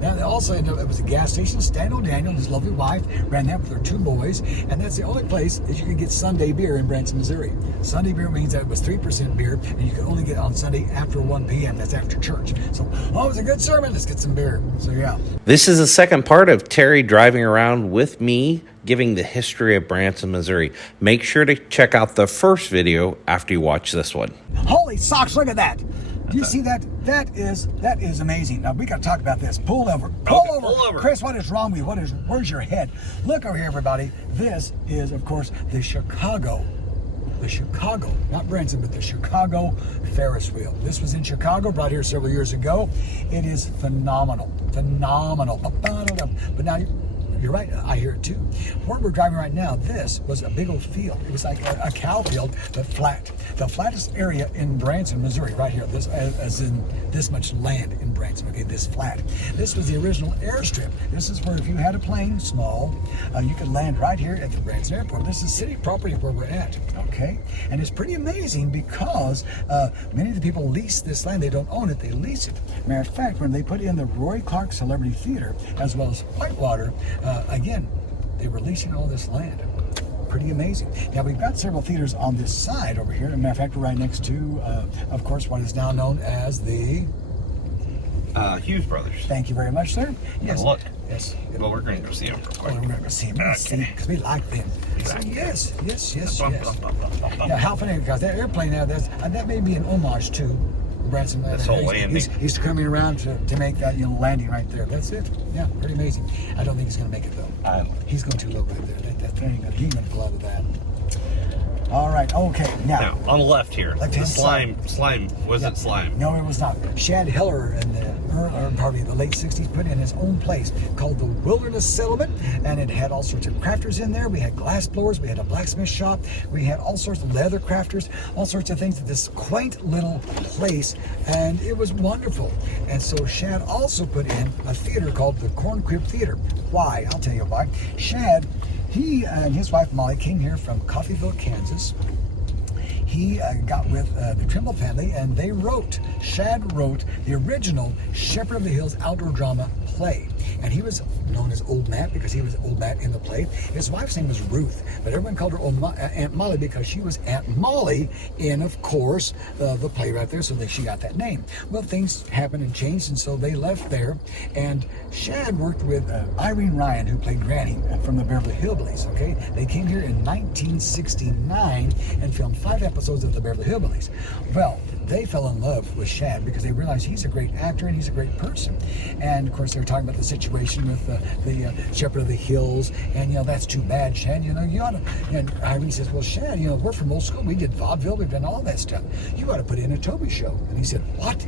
Now, also, it was a gas station. Stan O'Daniel and his lovely wife ran that with their 2 boys, and that's the only place that you can get Sunday beer in Branson, Missouri. Sunday beer means that it was 3% beer, and you could only get it on Sunday after 1 p.m. That's after church. So, it was a good sermon. Let's get some beer. So, yeah. This is the second part of Terry driving around with me, giving the history of Branson, Missouri. Make sure to check out the first video after you watch this one. Holy socks, look at that. Do you see that? That is amazing. Now, we got to talk about this. Pull over. Pull over. Chris, what is wrong with you? Where's your head? Look over here, everybody. This is, of course, the Chicago, not Branson, but the Chicago Ferris wheel. This was in Chicago, brought here several years ago. It is phenomenal. But now, you're right, I hear it too. Where we're driving right now, this was a big old field. It was like a cow field, but flat. The flattest area in Branson, Missouri, right here, this as in this much land in Branson, okay, this flat. This was the original airstrip. This is where if you had a plane, small, you could land right here at the Branson Airport. This is city property where we're at, okay? And it's pretty amazing because many of the people lease this land. They don't own it, they lease it. Matter of fact, when they put in the Roy Clark Celebrity Theater, as well as Whitewater, again, they were leasing all this land. Pretty amazing. Now, we've got several theaters on this side over here. As a matter of fact, we're right next to, of course, what is now known as the Hughes Brothers. Thank you very much, sir. Yes. Look. Yes. Well, we're going to go see them real quick. We're going to go see them. Because we like them. Exactly. Yes. Now, how funny, because that airplane now, that may be an homage to Branson. This whole landing. He's coming around to make that landing right there. That's it. Yeah, pretty amazing. I don't think he's going to make it, though. He's going too low right there. That thing, he ain't going to pull out of that. All right, okay. Now on the left here, the slime wasn't slime. No, it was not. Shad Heller in the late 60s put in his own place called the Wilderness Settlement, and it had all sorts of crafters in there. We had glass blowers, we had a blacksmith shop, we had all sorts of leather crafters, all sorts of things at this quaint little place, and it was wonderful. And so Shad also put in a theater called the Corncrib Theater. Why? I'll tell you why. Shad, he and his wife Molly came here from Coffeyville, Kansas. He got with the Trimble family, and Shad wrote the original Shepherd of the Hills outdoor drama play. And he was known as Old Matt because he was Old Matt in the play. His wife's name was Ruth, but everyone called her Aunt Molly because she was Aunt Molly in, of course, the play right there, so that she got that name. Well, things happened and changed, and so they left there, and Shad worked with Irene Ryan, who played Granny from the Beverly Hillbillies, okay? They came here in 1969 and filmed 5 episodes of the Beverly Hillbillies. Well, they fell in love with Shad because they realized he's a great actor and he's a great person. And of course, they were talking about the situation with the Shepherd of the Hills, and that's too bad, Shad. You ought to. And Irene says, well, Shad, we're from old school. We did vaudeville, we've done all that stuff. You ought to put in a Toby Show. And he said, what?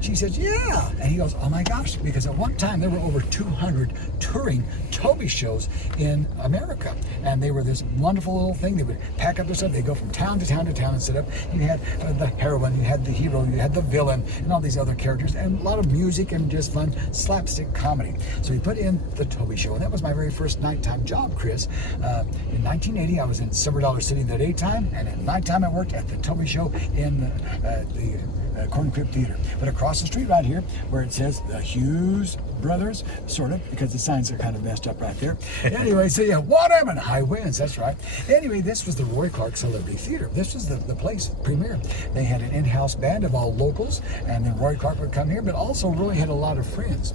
She says, yeah. And he goes, oh my gosh, because at one time there were over 200 touring Toby shows in America. And they were this wonderful little thing. They would pack up their stuff. They'd go from town to town to town and set up. You had the heroine, you had the hero, you had the villain, and all these other characters, and a lot of music and just fun slapstick comedy. So he put in the Toby Show. And that was my very first nighttime job, Chris. In 1980, I was in Silver Dollar City in the daytime, and at nighttime I worked at the Toby Show in the Corncrib Theater. But across the street right here, where it says the Hughes Brothers, sort of, because the signs are kind of messed up right there. Anyway, so yeah, whatever, high winds, that's right. Anyway, this was the Roy Clark Celebrity Theater. This was the place, premiere. They had an in-house band of all locals, and then Roy Clark would come here, but also Roy had a lot of friends.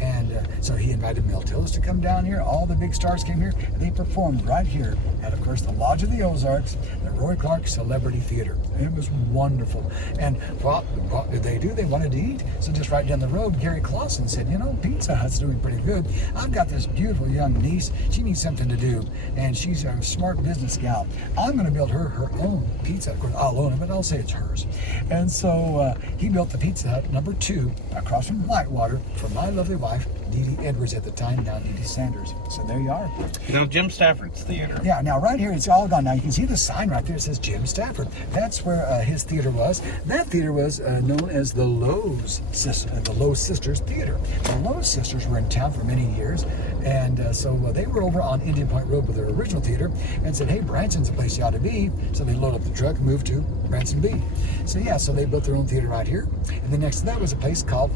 And so he invited Mel Tillis to come down here. All the big stars came here, and they performed right here at, of course, the Lodge of the Ozarks, the Roy Clark Celebrity Theater. It was wonderful. And what did they do? They wanted to eat. So just right down the road, Gary Clausen said, Pizza Hut's doing pretty good. I've got this beautiful young niece. She needs something to do, and she's a smart business gal. I'm going to build her own pizza. Of course, I'll own it, but I'll say it's hers. And so he built the Pizza Hut number 2 across from Whitewater for my lovely wife, Dee Dee Edwards at the time, now Dee Dee Sanders. So there you are. Now, Jim Staffords Theater. Yeah, now right here, it's all gone. Now you can see the sign right there. It says Jim Stafford. That's where his theater was. That theater was was known as the Lowe's Sisters Theater. The Lowe's Sisters were in town for many years, and so they were over on Indian Point Road with their original theater, and said, hey, Branson's a place you ought to be. So they loaded up the truck and moved to Branson B. So yeah, so they built their own theater right here. And then next to that was a place called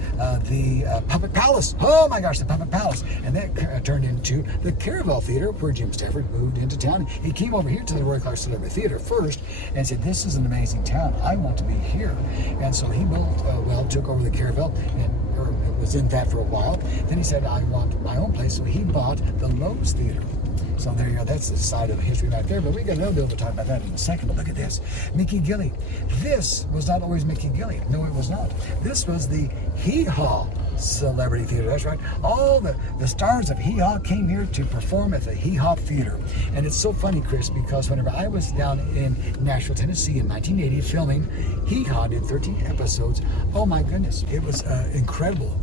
the Puppet Palace. Oh my gosh, the Puppet Palace. And that turned into the Caravel Theater, where Jim Stafford moved into town. He came over here to the Roy Clark Celebrity Theater first and said, this is an amazing town. I want to be here. And so he built, took over the Caravel or was in that for a while. Then he said, I want my own place. So he bought the Lowe's Theater. So there you go. That's the side of history right there. But we got another bill to talk about that in a second. But look at this. Mickey Gilly. This was not always Mickey Gilly. No, it was not. This was the Hee Haw Celebrity Theater. That's right. All the stars of Hee Haw came here to perform at the Hee Haw Theater. And it's so funny, Chris, because whenever I was down in Nashville, Tennessee in 1980 filming, Hee Haw did 13 episodes. Oh my goodness. It was incredible.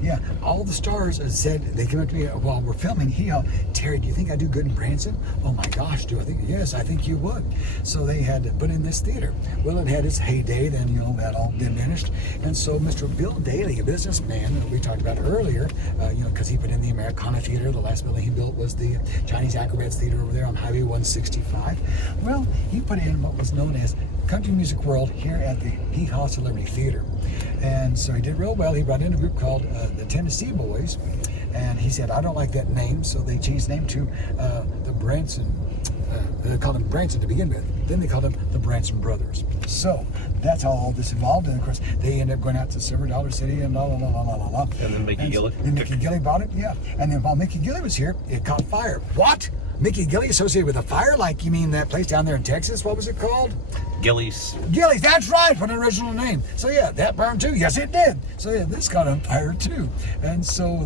Yeah, all the stars said, they came up to me while we're filming Hee Haw, Terry, do you think I do good in Branson? Oh my gosh, do I think? Yes, I think you would. So they had to put in this theater. Well, it had its heyday, then, that all diminished. And so Mr. Bill Daly, a businessman that we talked about earlier, because he put in the Americana Theater. The last building he built was the Chinese Acrobats Theater over there on Highway 165. Well, he put in what was known as Country Music World here at the Hee Haw Celebrity Theater. And so he did real well. He brought in a group called the Tennessee Boys, and he said, I don't like that name, so they changed the name to the Branson. They called him Branson to begin with. Then they called him the Branson Brothers. So that's how all this evolved. And of course, they ended up going out to Silver Dollar City and la la la la la la. And then Mickey Gilly. Then Mickey Gilly bought it, yeah. And then while Mickey Gilly was here, it caught fire. What? Mickey Gilly associated with a fire? Like, you mean that place down there in Texas? What was it called? Gilly's. Gilly's, that's right, for an original name. So yeah, that burned too. Yes, it did. So yeah, this got on fire too. And so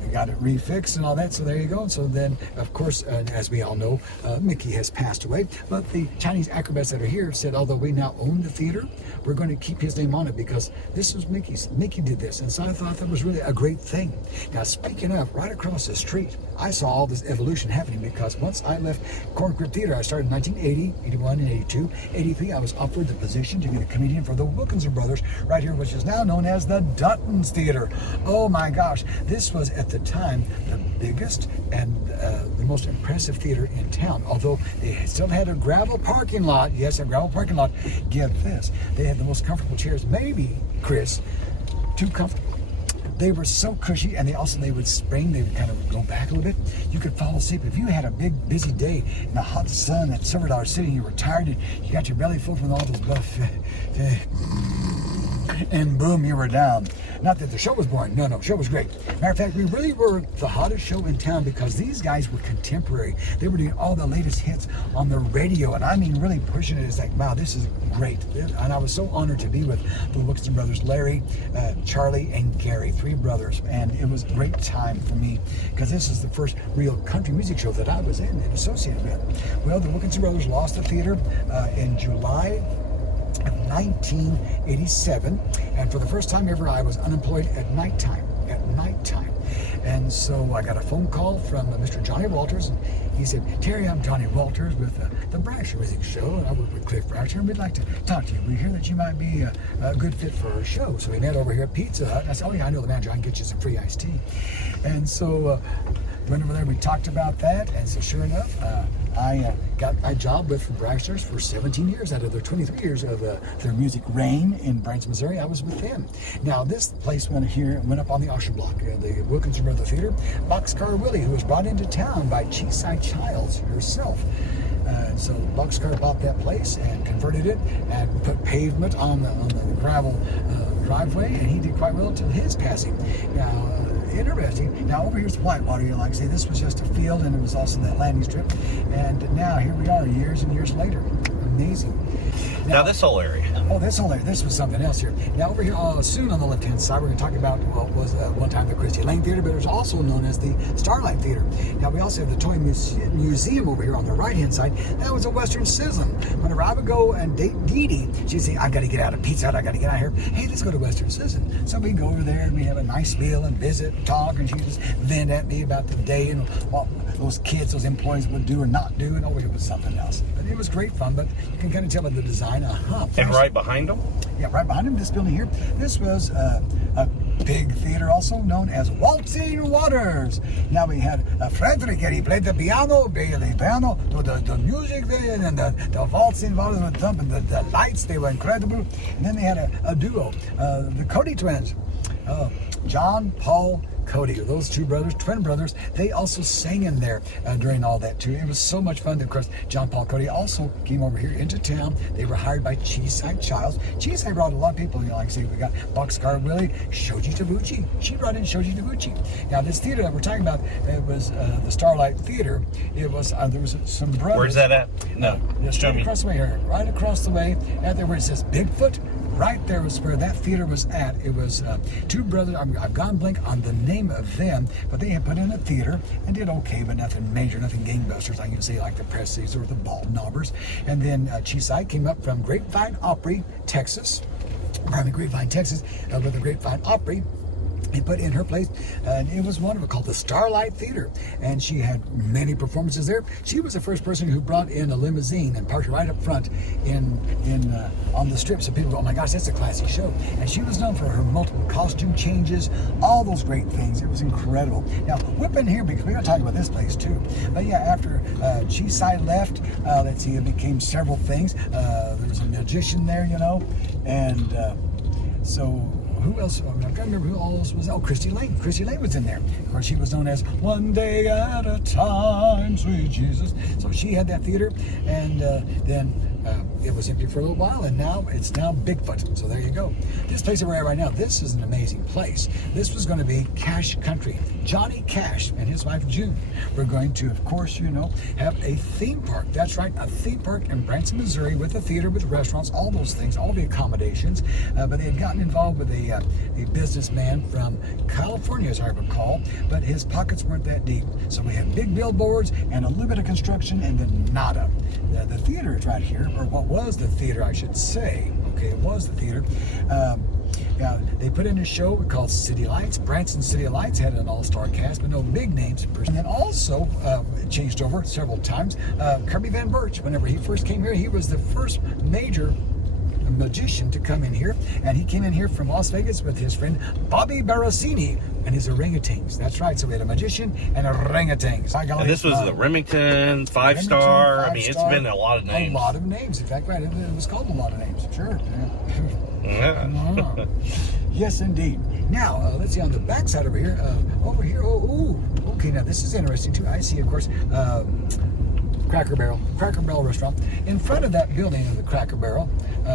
they got it refixed and all that. So there you go. So then, of course, as we all know, Mickey has passed away. But the Chinese acrobats that are here said, although we now own the theater, we're going to keep his name on it because this was Mickey's. Mickey did this. And so I thought that was really a great thing. Now, speaking of, right across the street, I saw all this evolution happening because once I left Corn Crib Theater, I started in 1980, 81, and 82. 83, I was offered the position to be the comedian for the Wilkinson brothers right here, which is now known as the Dutton's Theater. Oh my gosh, this was at the time the biggest and the most impressive theater in town. Although they still had a gravel parking lot, yes, a gravel parking lot. Get this, they had the most comfortable chairs, maybe, Chris, too comfortable. They were so cushy, and they would spring, they would kind of go back a little bit. You could fall asleep. If you had a big, busy day in the hot sun at Silver Dollar City, and you were tired, and you got your belly full from all this buffet, and boom, you were down. Not that the show was boring. No, show was great. Matter of fact, we really were the hottest show in town because these guys were contemporary. They were doing all the latest hits on the radio, and I mean really pushing it. It's like, wow, this is great. And I was so honored to be with the Wilkinson brothers, Larry, Charlie, and Gary, three brothers. And it was a great time for me because this is the first real country music show that I was in and associated with. Well, the Wilkinson brothers lost the theater in July of 1987, and for the first time ever, I was unemployed at nighttime. And so I got a phone call from Mr. Johnny Walters, and he said, Terry, I'm Johnny Walters with the Brasher Music Show, and I work with Cliff Brasher, and we'd like to talk to you. We hear that you might be a good fit for our show. So we met over here at Pizza Hut, and I said, oh yeah, I know the manager, I can get you some free iced tea. And so went over there, we talked about that, and so sure enough, I got my job with Brashers for 17 years out of their 23 years of their music reign in Branson, Missouri. I was with them. Now, this place went up on the auction block, the Wilkinson Brother Theater. Boxcar Willie, who was brought into town by Cheeside Childs herself. So Boxcar bought that place and converted it and put pavement on the gravel driveway, and he did quite well until his passing. Now, interesting. Now over here's Whitewater. Like I say, this was just a field, and it was also that landing strip. And now here we are, years and years later. Amazing. Now this whole area. Oh, this whole area. This was something else here. Now over here, soon on the left-hand side, we're going to talk about what was one time the Christie Lane Theater, but it was also known as the Starlight Theater. Now we also have the Toy Museum over here on the right-hand side. That was a Western Sizzlin. Whenever I would go and date Dee Dee, she'd say, I got to get out of Pizza Hut. I got to get out of here. Hey, let's go to Western Sizzlin. So we go over there and we have a nice meal and visit and talk, and she just vent at me about the day and what those employees would do or not do, and it was something else. But it was great fun, but you can kind of tell by the design line. And right behind them? Yeah, right behind him, this building here. This was a big theater, also known as Waltzing Waters. Now we had Frederick, and he played the piano, the music there, and the Waltzing Waters were thumping, the lights, they were incredible. And then they had a duo, the Cody twins, John, Paul, Cody, those two brothers, twin brothers, they also sang in there during all that too. It was so much fun. Of course, John Paul Cody also came over here into town. They were hired by Cheeside Childs. Cheeside brought a lot of people. Like I say, we got Boxcar Willie, Shoji Tabuchi. She brought in Shoji Tabuchi. Now, this theater that we're talking about, it was the Starlight Theater. It was there was some brothers. Where's that at? No, straight across the way here, right across the way, out there where it says Bigfoot. Right there was where that theater was at. It was two brothers. I've gone blank on the name of them, but they had put in a theater and did okay, but nothing major, nothing gangbusters. I can say like the Presleys or the Bald Knobbers. And then Cheeside came up from Grapevine, Texas, with the Grapevine Opry. They put in her place, and it was wonderful, called the Starlight Theater, and she had many performances there. She was the first person who brought in a limousine and parked right up front on the strip, so people go, oh my gosh, that's a classy show. And she was known for her multiple costume changes, all those great things. It was incredible. Now, whip in here, because we're going to talk about this place too. But yeah, after Cheeside left, let's see, it became several things. There was a magician there, and so who else? I can't remember who else was. Oh, Christy Lane. Christy Lane was in there. Of course, she was known as One Day at a Time, Sweet Jesus. So she had that theater, and then it was empty for a little while, and now it's Bigfoot. So there you go. This place that we're at right now, this is an amazing place. This was going to be Cash Country. Johnny Cash and his wife June were going to, of course, have a theme park. That's right, a theme park in Branson, Missouri, with a theater, with restaurants, all those things, all the accommodations. But they had gotten involved with a businessman from California, as I recall, but his pockets weren't that deep. So we had big billboards and a little bit of construction, and then nada. The theater is right here, or what was the theater, I should say. Okay, it was the theater. They put in a show called City Lights. Branson City Lights had an all-star cast, but no big names. And then also, it changed over several times. Kirby Van Birch, whenever he first came here, he was the first major magician to come in here, and he came in here from Las Vegas with his friend Bobby Barasini and his orangutans. That's right, so we had a magician and orangutans. And this was the Remington, five-star. I mean, it's been a lot of names. A lot of names, in fact, right, it was called a lot of names, sure. Yeah. Yes, indeed. Now, let's see, on the back side over here, okay, now this is interesting too. I see, of course, Cracker Barrel restaurant. In front of that building of the Cracker Barrel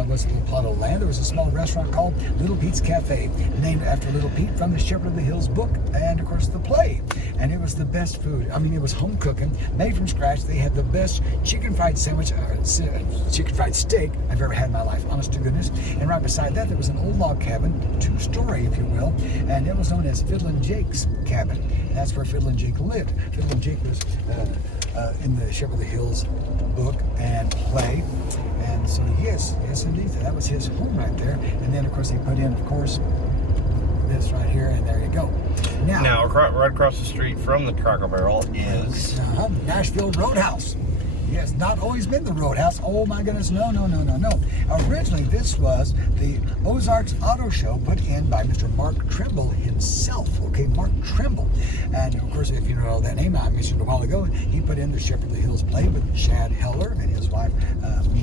was a little plot of land. There was a small restaurant called Little Pete's Cafe, named after Little Pete from the Shepherd of the Hills book and, of course, the play. And it was the best food. I mean, it was home cooking, made from scratch. They had the best chicken fried sandwich, chicken fried steak I've ever had in my life, honest to goodness. And right beside that, there was an old log cabin, two-story, if you will, and it was known as Fiddlin' Jake's cabin. And that's where Fiddlin' Jake lived. Fiddlin' Jake was in the Shepherd of the Hills book and play. And so, yes, indeed, that was his home right there. And then, of course, they put in, of course, this right here, and there you go. Now right across the street from the Cracker Barrel is Nashville Roadhouse. Yes, not always been the Roadhouse. Oh my goodness, no. Originally, this was the Ozarks Auto Show put in by Mr. Mark Trimble himself. Okay, Mark Trimble. And of course, if you know that name I mentioned a while ago, he put in the Shepherd of the Hills play with Chad Heller and his wife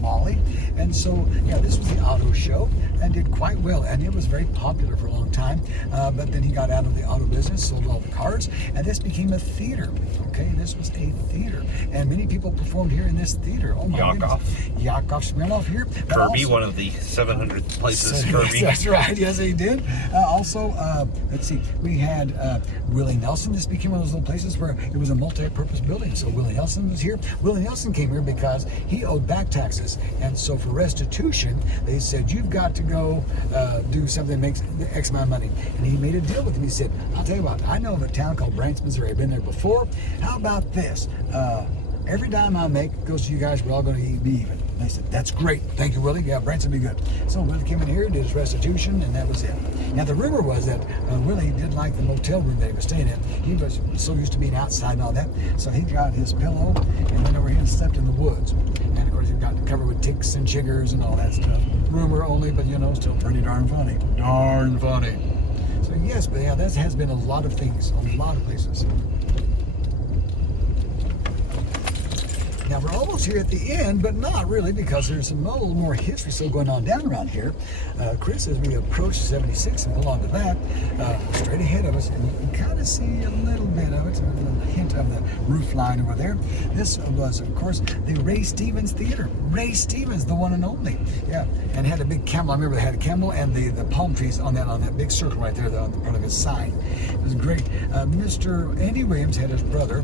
Molly. And so, yeah, this was the auto show and did quite well. And it was very popular for a long time. But then he got out of the auto business, sold all the cars, and this became a theater. Okay, this was a theater. And many people performed here in this theater. Oh my Yakov. goodness. Yakov Smirnoff here. Kirby, also, one of the 700 places Kirby. That's right. Yes, he did. Also, let's see, we had Willie Nelson. This became one of those little places where it was a multi-purpose building. So Willie Nelson was here. Willie Nelson came here because he owed back taxes. And so for restitution, they said, you've got to go do something that makes X amount of money. And he made a deal with him. He said, I'll tell you what, I know of a town called Branson, Missouri. I've been there before. How about this? every dime I make goes to you guys. We're all going to eat, be even. And they said, that's great. Thank you, Willie. Yeah, Branson will be good. So Willie came in here, did his restitution, and that was it. Now, the rumor was that Willie didn't like the motel room that he was staying in. He was so used to being outside and all that. So he got his pillow and went over here and slept in the woods. And, of course, he got covered with ticks and chiggers and all that stuff. Rumor only, but, still pretty darn funny. Darn funny. So, yes, but yeah, that has been a lot of things, a lot of places. Now, we're almost here at the end, but not really, because there's a little more history still going on down around here. Chris, as we approach 76 and pull onto that, straight ahead of us, and you can kind of see a little bit of it, a hint of the roof line over there. This was, of course, the Ray Stevens Theater. Ray Stevens, the one and only. Yeah, and had a big camel. I remember they had a camel and the palm trees on that big circle right there on the part of his sign. It was great. Mr. Andy Williams had his brother,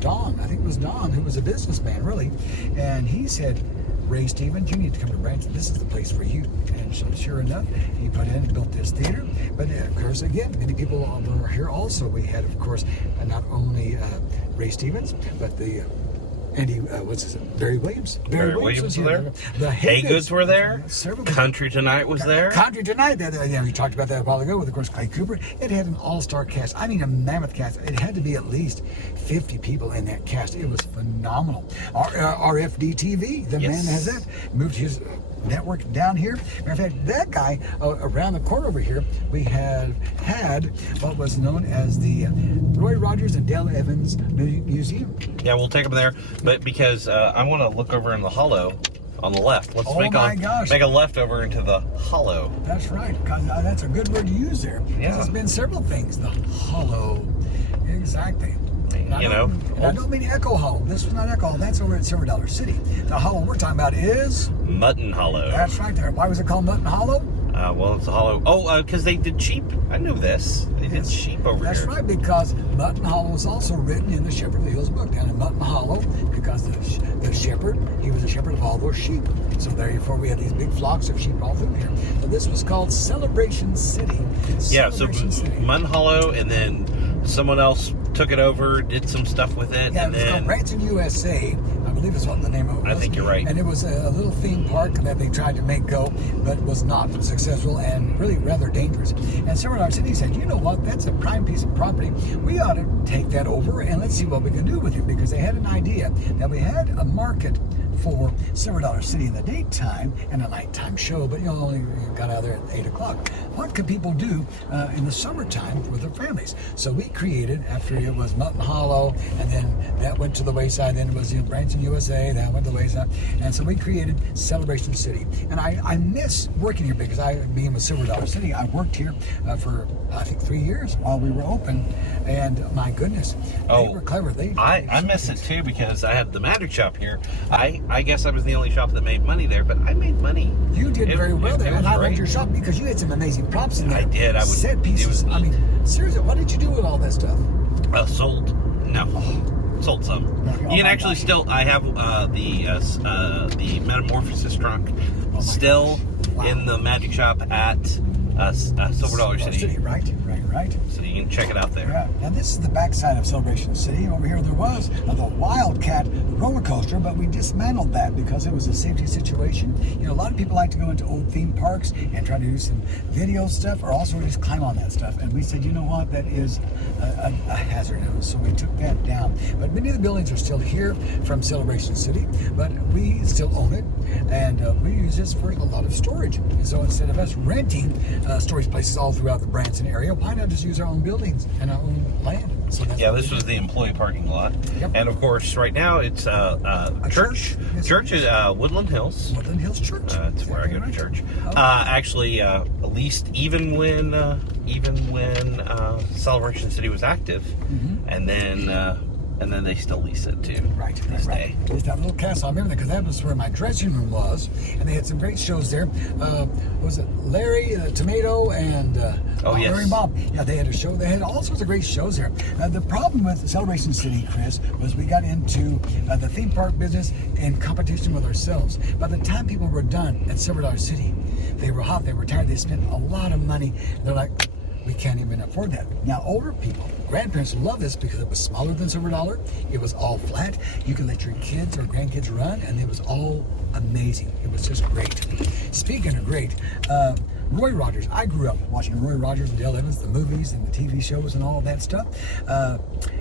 Don, I think it was Don, who was a businessman, really, and he said, Ray Stevens, you need to come to Branson. This is the place for you. And so, sure enough, he put in and built this theater. But of course, again, many people were here also. We had, of course, not only Ray Stevens, but the Andy, Barry Williams. Barry Williams was there. The Hay-Goods were there. Several. Country Tonight was there. Country Tonight. We talked about that a while ago with, of course, Clay Cooper. It had an all-star cast. I mean, a mammoth cast. It had to be at least 50 people in that cast. It was phenomenal. RFD TV, the man has that, moved his network down here. Matter of fact, that guy around the corner over here, we had what was known as the Roy Rogers and Dale Evans Museum. Yeah, we'll take them there, but because I want to look over in the hollow on the left. Let's make a left over into the hollow. That's right. That's a good word to use there. Yeah. There's been several things. The hollow. Exactly. I don't mean Echo Hollow. This was not Echo Hollow. That's over at Silver Dollar City. The hollow we're talking about is Mutton Hollow. That's right there. Why was it called Mutton Hollow? Well, it's a hollow. Oh, because they did sheep. I knew this. They did sheep over That's here. right, because Mutton Hollow was also written in the Shepherd of the Hills book down in Mutton Hollow, because the shepherd, he was a shepherd of all those sheep. So therefore we had these big flocks of sheep all through here. So this was called Celebration City. Yeah, so Mutton Hollow, and then someone else took it over, did some stuff with it, yeah, and it was then called Branson, USA. I believe is what the name of it was. I think you're right. And it was a little theme park that they tried to make go, but was not successful and really rather dangerous. And Silver Dollar City said, you know what, that's a prime piece of property. We ought to take that over and let's see what we can do with it, because they had an idea that we had a market for Silver Dollar City in the daytime and a nighttime show, but only got out there at 8 o'clock. What could people do in the summertime with their families? So we created, after it was Mutton Hollow, and then that went to the wayside, then it was Branson, USA, that went to the wayside, and so we created Celebration City. And I miss working here, because being with Silver Dollar City, I worked here for, I think, 3 years while we were open, and my goodness, they were clever. I miss it too, because I had the magic shop here. I guess I was the only shop that made money there, but I made money. You did very well there, and I loved your shop because you had some amazing props in there. I did. Set pieces. I mean, seriously, what did you do with all that stuff? Sold. No. Sold some. You can actually still. I have the Metamorphosis trunk still in the magic shop at Silver Dollar City. Right. So you can check it out there. Yeah, and this is the backside of Celebration City. Over here there was the Wildcat roller coaster, but we dismantled that because it was a safety situation. A lot of people like to go into old theme parks and try to do some video stuff, or also just climb on that stuff. And we said, you know what, that is a hazard. So we took that down. But many of the buildings are still here from Celebration City, but we still own it, and we use this for a lot of storage. So instead of us renting storage places all throughout the Branson area, why not just use our own buildings and our own land? So that's this was the employee parking lot. Yep. And of course, right now it's a church. Yes, church at Woodland Hills. Woodland Hills Church. That's where I go to church. Actually, at least even when Celebration City was active, and then they still lease it too. Right. There's that little castle. I remember that because that was where my dressing room was, and they had some great shows there. Was it Larry, Tomato, and Larry and Bob? Yeah, they had a show. They had all sorts of great shows there. The problem with Celebration City, Chris, was we got into the theme park business in competition with ourselves. By the time people were done at Silver Dollar City, they were hot, they were tired, they spent a lot of money. They're like, We can't even afford that. Now, older people, grandparents love this because it was smaller than Silver Dollar. It was all flat. You could let your kids or grandkids run, and it was all amazing. It was just great. Speaking of great, Roy Rogers. I grew up watching Roy Rogers and Dale Evans, the movies and the TV shows and all of that stuff.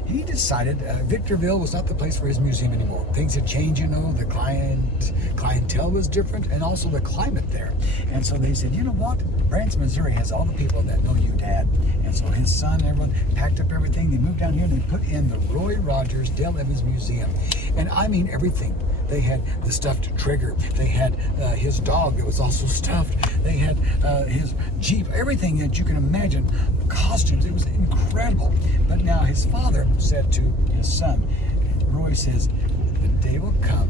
He decided Victorville was not the place for his museum anymore. Things had changed, you know. The clientele was different, and also the climate there. And so they said, you know what? Branson, Missouri has all the people that know you, Dad. And so his son, everyone packed up everything. They moved down here and they put in the Roy Rogers Dale Evans Museum. And I mean everything. They had the stuffed Trigger. They had his dog that was also stuffed. They had his Jeep, everything that you can imagine, costumes. It was incredible. But now his father said to his son, Roy says, the day will come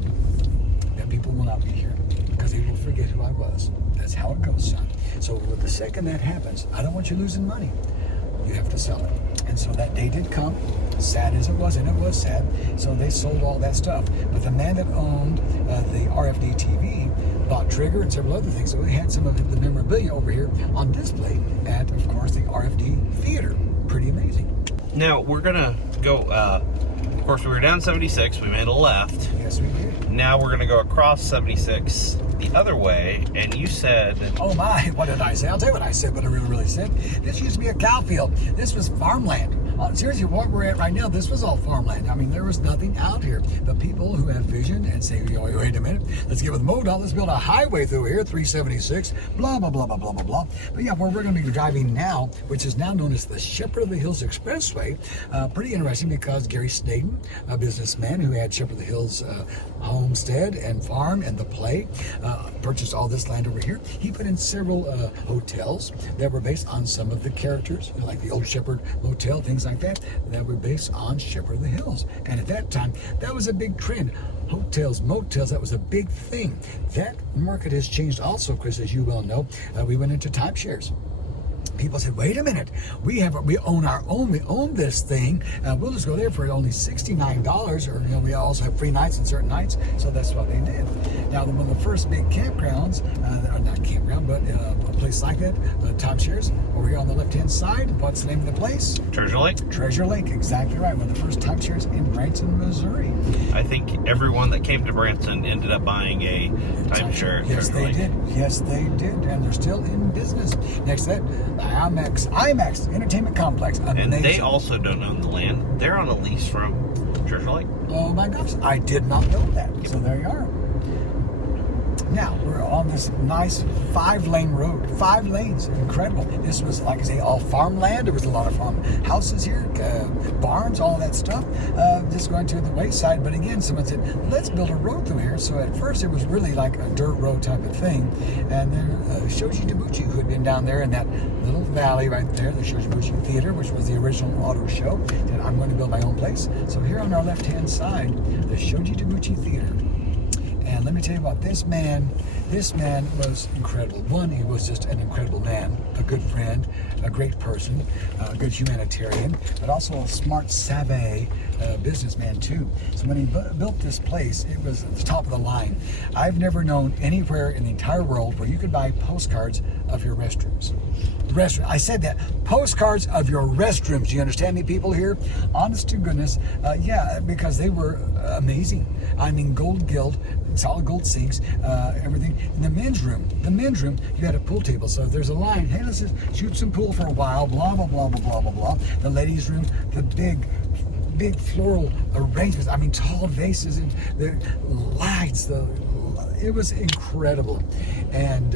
that people will not be here because they will forget who I was. That's how it goes, son. So the second that happens, I don't want you losing money. You have to sell it. And so that day did come, sad as it was, and it was sad. So they sold all that stuff. But the man that owned the RFD TV bought Trigger and several other things. So we had some of the memorabilia over here on display at, of course, the RFD Theater. Pretty amazing. Now, we're going to go, of course, we were down 76. We made a left. Yes, we did. Now we're going to go across 76 the other way, and you said... Oh my, what did I say? I'll tell you what I said, what I really said. This used to be a cow field. This was farmland. Seriously, what we're at right now, this was all farmland. I mean, there was nothing out here. But people who have vision and say, wait a minute, let's get with MoDOT, let's build a highway through here, 376, blah, blah, blah, blah, blah, blah, blah. But yeah, where we're going to be driving now, which is now known as the Shepherd of the Hills Expressway, pretty interesting because Gary Snaden, a businessman who had Shepherd of the Hills homestead and farm and the play, purchased all this land over here. He put in several hotels that were based on some of the characters, like the Old Shepherd Motel, things like that were based on Shepherd of the Hills. And at that time, that was a big trend. Hotels, motels, that was a big thing. That market has changed also, Chris, as you well know. We went into timeshares. People said, wait a minute, we own this thing, we'll just go there for only $69, or we also have free nights on certain nights, so that's what they did. Now, one of the first big campgrounds, not campground, but a place like that, timeshares, over here on the left-hand side, what's the name of the place? Treasure Lake? Treasure Lake, exactly right, one of the first timeshares in Branson, Missouri. I think everyone that came to Branson ended up buying a timeshare at Yes, Treasure they Lake. did. Yes, they did, and they're still in business. Next to that, IMAX Entertainment Complex. Amazing. And they also don't own the land. They're on a lease from Treasure Lake. Oh my gosh, I did not know that. So there you are. Now, we're on this nice 5-lane road. 5 lanes, incredible. This was, like I say, all farmland. There was a lot of farm houses here, barns, all that stuff. Just going to the wayside. But again, someone said, let's build a road through here. So at first it was really like a dirt road type of thing. And then Shoji Tabuchi, who had been down there in that little valley right there, the Shoji Tabuchi Theater, which was the original auto show, said, I'm going to build my own place. So here on our left-hand side, the Shoji Tabuchi Theater. And let me tell you about this man was incredible. One, he was just an incredible man, a good friend, a great person, a good humanitarian, but also a smart, savvy businessman too. So when he built this place, it was at the top of the line. I've never known anywhere in the entire world where you could buy postcards of your restrooms. I said that. Postcards of your restrooms. Do you understand me, people here? Honest to goodness, yeah, because they were amazing. I mean, gold gilt, solid gold sinks, everything. In the men's room, you had a pool table. So if there's a line, hey, let's just shoot some pool for a while, blah, blah, blah, blah, blah, blah, blah. The ladies' room, the big floral arrangements. I mean, tall vases and the lights, it was incredible. And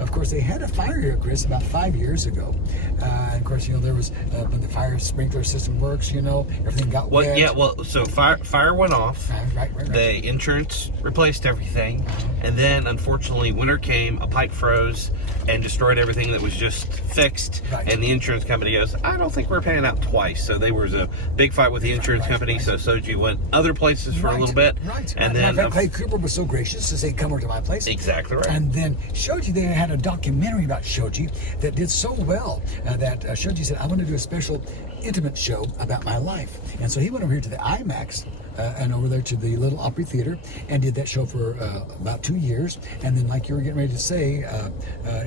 of course, they had a fire here, Chris, about 5 years ago. And of course, there was when the fire sprinkler system works, everything got wet. Yeah, so fire went off. Right. The insurance replaced everything. And then, unfortunately, winter came, a pipe froze, and destroyed everything that was just fixed. Right. And the insurance company goes, I don't think we're paying out twice. So there was a big fight with the insurance company. So Soji went other places for a little bit. Right. And then Clay Cooper was so gracious to say, come over to my place. Exactly right. And then Shoji, they had a documentary about Shoji that did so well that Shoji said, I want to do a special intimate show about my life. And so he went over here to the IMAX and over there to the little Opry Theater and did that show for about 2 years. And then, like you were getting ready to say,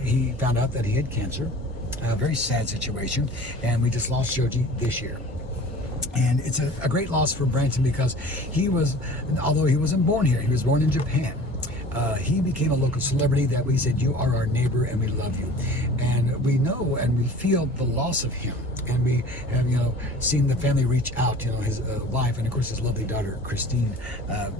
he found out that he had cancer. A very sad situation, and we just lost Shoji this year. And it's a great loss for Branson because although he wasn't born here, he was born in Japan. He became a local celebrity that we said, you are our neighbor and we love you. And we know and we feel the loss of him. And we have, seen the family reach out, his wife and of course his lovely daughter, Christine,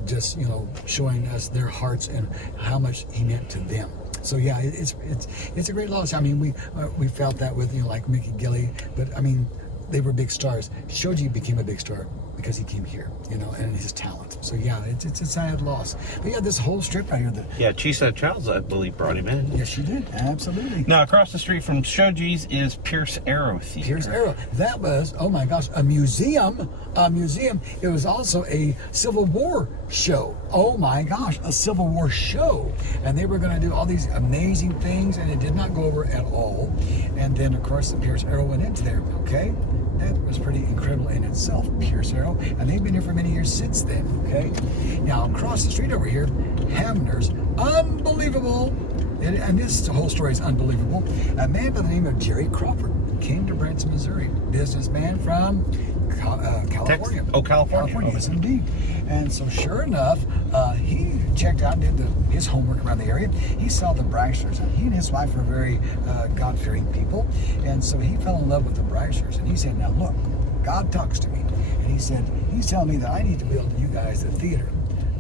just, showing us their hearts and how much he meant to them. So yeah, it's a great loss. I mean, we felt that with, like Mickey, Gilly, but I mean, they were big stars. Shoji became a big star because he came here, and his talent. So yeah, it's a sad loss. But yeah, this whole strip right here. Yeah, Chisa Childs, I believe, brought him in. Yes, she did. Absolutely. Now, across the street from Shoji's is Pierce Arrow Theater. Pierce Arrow. That was, oh my gosh, a museum. It was also a Civil War show. Oh my gosh, a Civil War show. And they were going to do all these amazing things, and it did not go over at all. And then, of course, the Pierce Arrow went into there, okay? That was pretty incredible in itself, Pierce Arrow. And they've been here for many years since then, okay? Now, across the street over here, Hamner's, unbelievable. And this whole story is unbelievable. A man by the name of Jerry Crawford came to Branson, Missouri. Businessman from California. California. Yes, indeed. And so, sure enough, he checked out and did his homework around the area. He saw the Brysers, and he and his wife were very God-fearing people. And so he fell in love with the Brysers. And he said, now look, God talks to me. And he said, he's telling me that I need to build you guys a theater.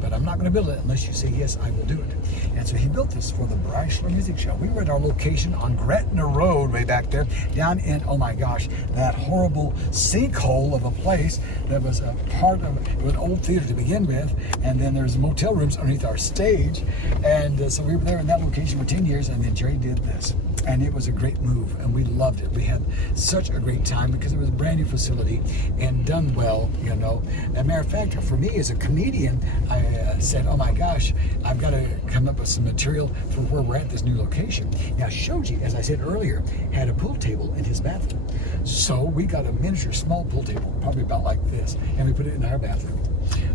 But I'm not going to build it unless you say, yes, I will do it. And so he built this for the Brysler Music Show. We were at our location on Gretna Road way back there, down in, oh my gosh, that horrible sinkhole of a place that was a part of an old theater to begin with. And then there's motel rooms underneath our stage. And so we were there in that location for 10 years, and then Jerry did this. And it was a great move, and we loved it. We had such a great time because it was a brand new facility and done well, As a matter of fact, for me as a comedian, I said, oh my gosh, I've got to come up with some material for where we're at this new location. Now, Shoji, as I said earlier, had a pool table in his bathroom. So we got a miniature small pool table, probably about like this, and we put it in our bathroom.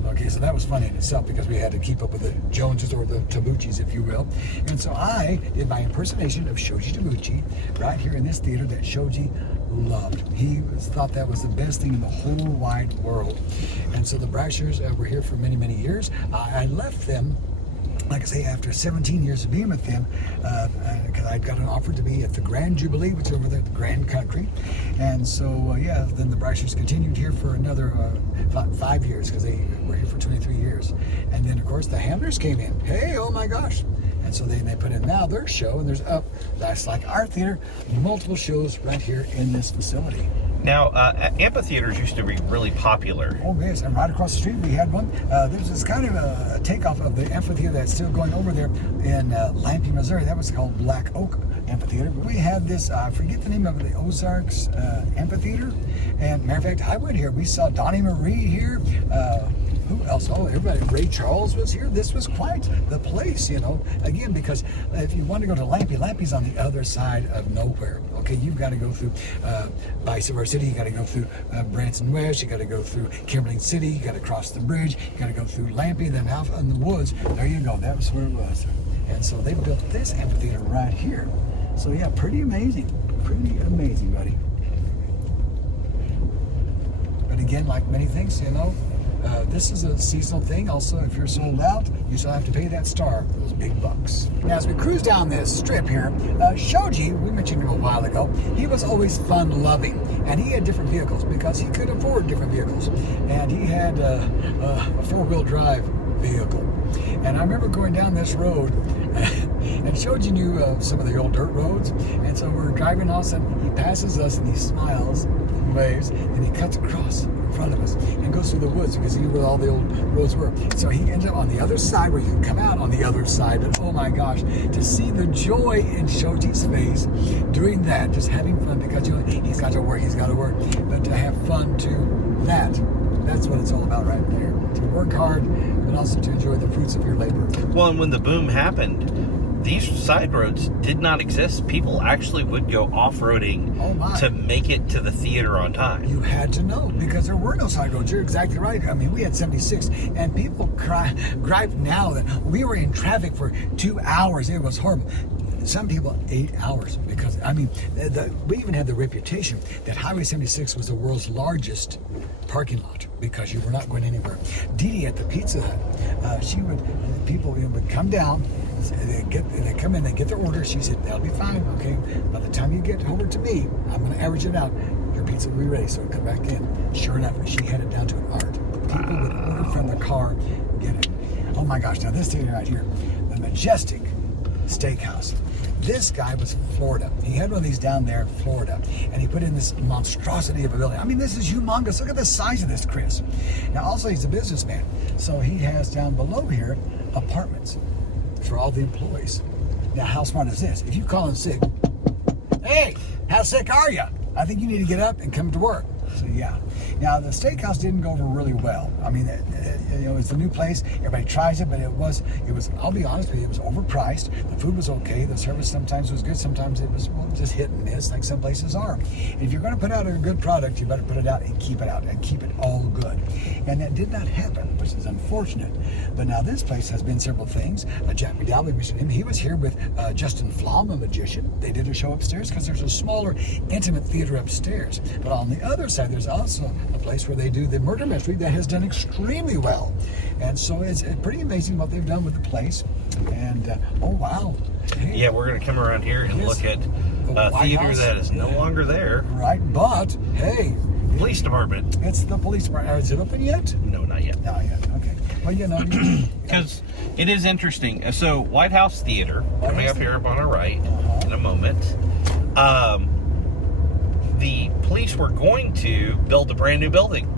Okay, so that was funny in itself because we had to keep up with the Joneses or the Tabuchis, if you will. And so I did my impersonation of Shoji Tabuchi right here in this theater that Shoji loved. He thought that was the best thing in the whole wide world. And so the Brashers were here for many, many years. I left them, like I say, after 17 years of being with them, because I'd got an offer to be at the Grand Jubilee, which is over there at the Grand Country. And so, then the Brashers continued here for another 5 years, because they were here for 23 years. And then, of course, the Hamlers came in. Hey, oh my gosh. And so they put in now their show, and that's like our theater, multiple shows right here in this facility. Now, amphitheaters used to be really popular. Oh, yes, and right across the street we had one. There's this kind of a takeoff of the amphitheater that's still going over there in Lampe, Missouri. That was called Black Oak Amphitheater. We had this, I forget the name of it, the Ozarks Amphitheater. And matter of fact, I went here. We saw Donnie Marie here. Who else? Oh, everybody. Ray Charles was here. This was quite the place, Again, because if you want to go to Lampe, Lampe's on the other side of nowhere. Okay, you've got to go through Bicevar City. You got to go through Branson West. You got to go through Kimberling City. You got to cross the bridge. You got to go through Lampe. Then out in the woods. There you go. That was where it was. And so they built this amphitheater right here. So yeah, pretty amazing. Pretty amazing, buddy. But again, like many things, this is a seasonal thing. Also, if you're sold out, you still have to pay that star, those big bucks. Now, as we cruise down this strip here, Shoji, we mentioned him a while ago, he was always fun-loving, and he had different vehicles because he could afford different vehicles. And he had a four-wheel drive vehicle. And I remember going down this road, and Shoji knew some of the old dirt roads, and so we're driving, all of a sudden he passes us and he smiles and waves, and he cuts across in front of us and goes through the woods because he knew where all the old roads were. So he ended up on the other side where you can come out on the other side. And oh my gosh, to see the joy in Shoji's face doing that, just having fun, because he's got to work, but to have fun too, that's what it's all about right there. To work hard, but also to enjoy the fruits of your labor. Well, and when the boom happened, these side roads did not exist. People actually would go off-roading to make it to the theater on time. You had to know, because there were no side roads. You're exactly right. I mean, we had 76, and people gripe now that we were in traffic for 2 hours. It was horrible. some people 8 hours because, I mean, we even had the reputation that Highway 76 was the world's largest parking lot because you were not going anywhere. Dee Dee at the Pizza Hut, people would come down, they come in, they get their order. She said, that'll be fine, okay? By the time you get over to me, I'm going to average it out. Your pizza will be ready, so come back in. Sure enough, she had it down to an art. People would order from the car, get it. Oh my gosh, now this theater right here, the Majestic Steakhouse. This guy was from Florida. He had one of these down there in Florida, and he put in this monstrosity of a building. I mean, this is humongous. Look at the size of this, Chris. Now, also, he's a businessman, so he has down below here apartments for all the employees. Now, how smart is this? If you call in sick, hey, how sick are you? I think you need to get up and come to work. So, yeah. Now, the steakhouse didn't go over really well. I mean, it's a new place. Everybody tries it, but it was. I'll be honest with you, it was overpriced. The food was okay. The service sometimes was good. Sometimes it was just hit and miss, like some places are. And if you're going to put out a good product, you better put it out and keep it out and keep it all good. And that did not happen, which is unfortunate. But now this place has been several things. Jack McDowell, we mentioned him. He was here with Justin Flom, a magician. They did a show upstairs because there's a smaller, intimate theater upstairs. But on the other side, there's also a place where they do the murder mystery that has done extremely well. And so it's pretty amazing what they've done with the place. And, oh, wow. Hey, yeah, we're going to come around here and look at a theater that is no longer there. Right, but, hey. Police department. It's the police department. Is it open yet? No, not yet. Not yet, okay. Well, because it is interesting. So, White House Theater, coming up here up on our right in a moment. The police were going to build a brand new building.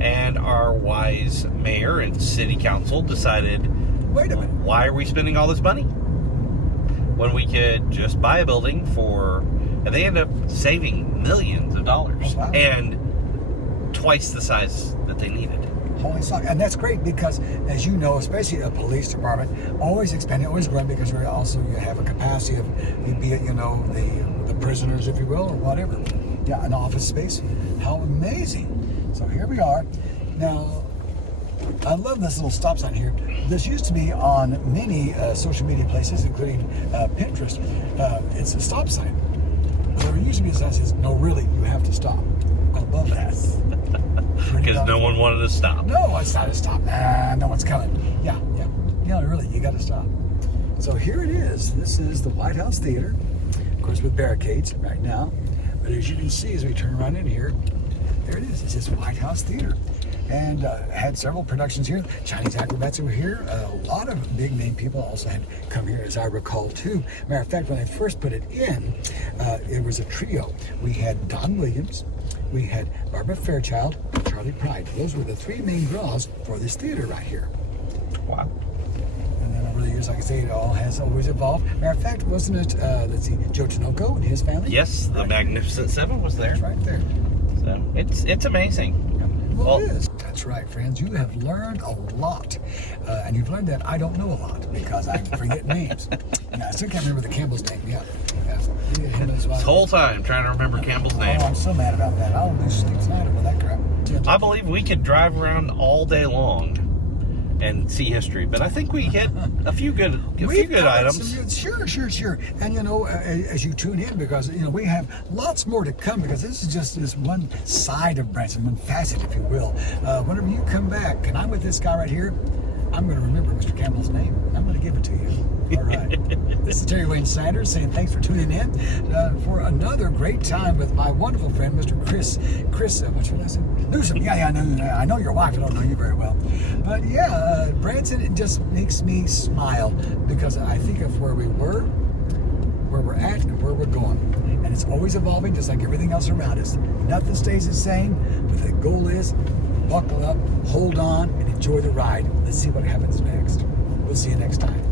And our wise mayor and city council decided, wait a minute, why are we spending all this money when we could just buy a building for, and they end up saving millions of dollars. Oh, wow. And twice the size that they needed. Holy fuck. And that's great because, as you know, especially a police department, always expanding, always growing because you have a capacity of, be it, the prisoners, if you will, or whatever. Yeah, an office space. How amazing. So here we are. Now, I love this little stop sign here. This used to be on many social media places, including Pinterest. It's a stop sign. There used to be a sign that says, no, really, you have to stop. Above that. Because no one wanted to stop. No, it's not a stop. No one's coming. Yeah. Really, you got to stop. So here it is. This is the White House Theater, of course, with barricades right now. But as you can see, as we turn around in here, there it is. It's just White House Theater. And had several productions here. Chinese acrobats were here. A lot of big name people also had come here, as I recall, too. Matter of fact, when they first put it in, it was a trio. We had Don Williams, we had Barbara Fairchild, and Charlie Pride. Those were the three main draws for this theater right here. Wow. And then over the years, like I say, it all has always evolved. Matter of fact, wasn't it, let's see, Joe Tinoco and his family? Yes, the Magnificent Seven was there. That's right there. So it's amazing. Well, it is. That's right, friends. You have learned a lot. And you've learned that I don't know a lot because I forget names. And I still can't remember the Campbell's name. Yeah. This whole time trying to remember Campbell's name. Oh, I'm so mad about that. I'll do sleep tonight over that crap. I believe we could drive around all day long and see history, but I think we hit a few good items. Sure. And as you tune in, because we have lots more to come, because this is just this one side of Branson, one facet, if you will. Whenever you come back, and I'm with this guy right here, I'm going to remember Mr. Campbell's name. I'm going to give it to you. All right. This is Terry Wayne Sanders saying thanks for tuning in for another great time with my wonderful friend, Mr. Chris, what's your last name? Newsom. Yeah, I know your wife. I don't know you very well. But yeah, Branson, it just makes me smile because I think of where we were, where we're at, and where we're going. And it's always evolving, just like everything else around us. Nothing stays the same, but the goal is buckle up, hold on, and enjoy the ride. Let's see what happens next. We'll see you next time.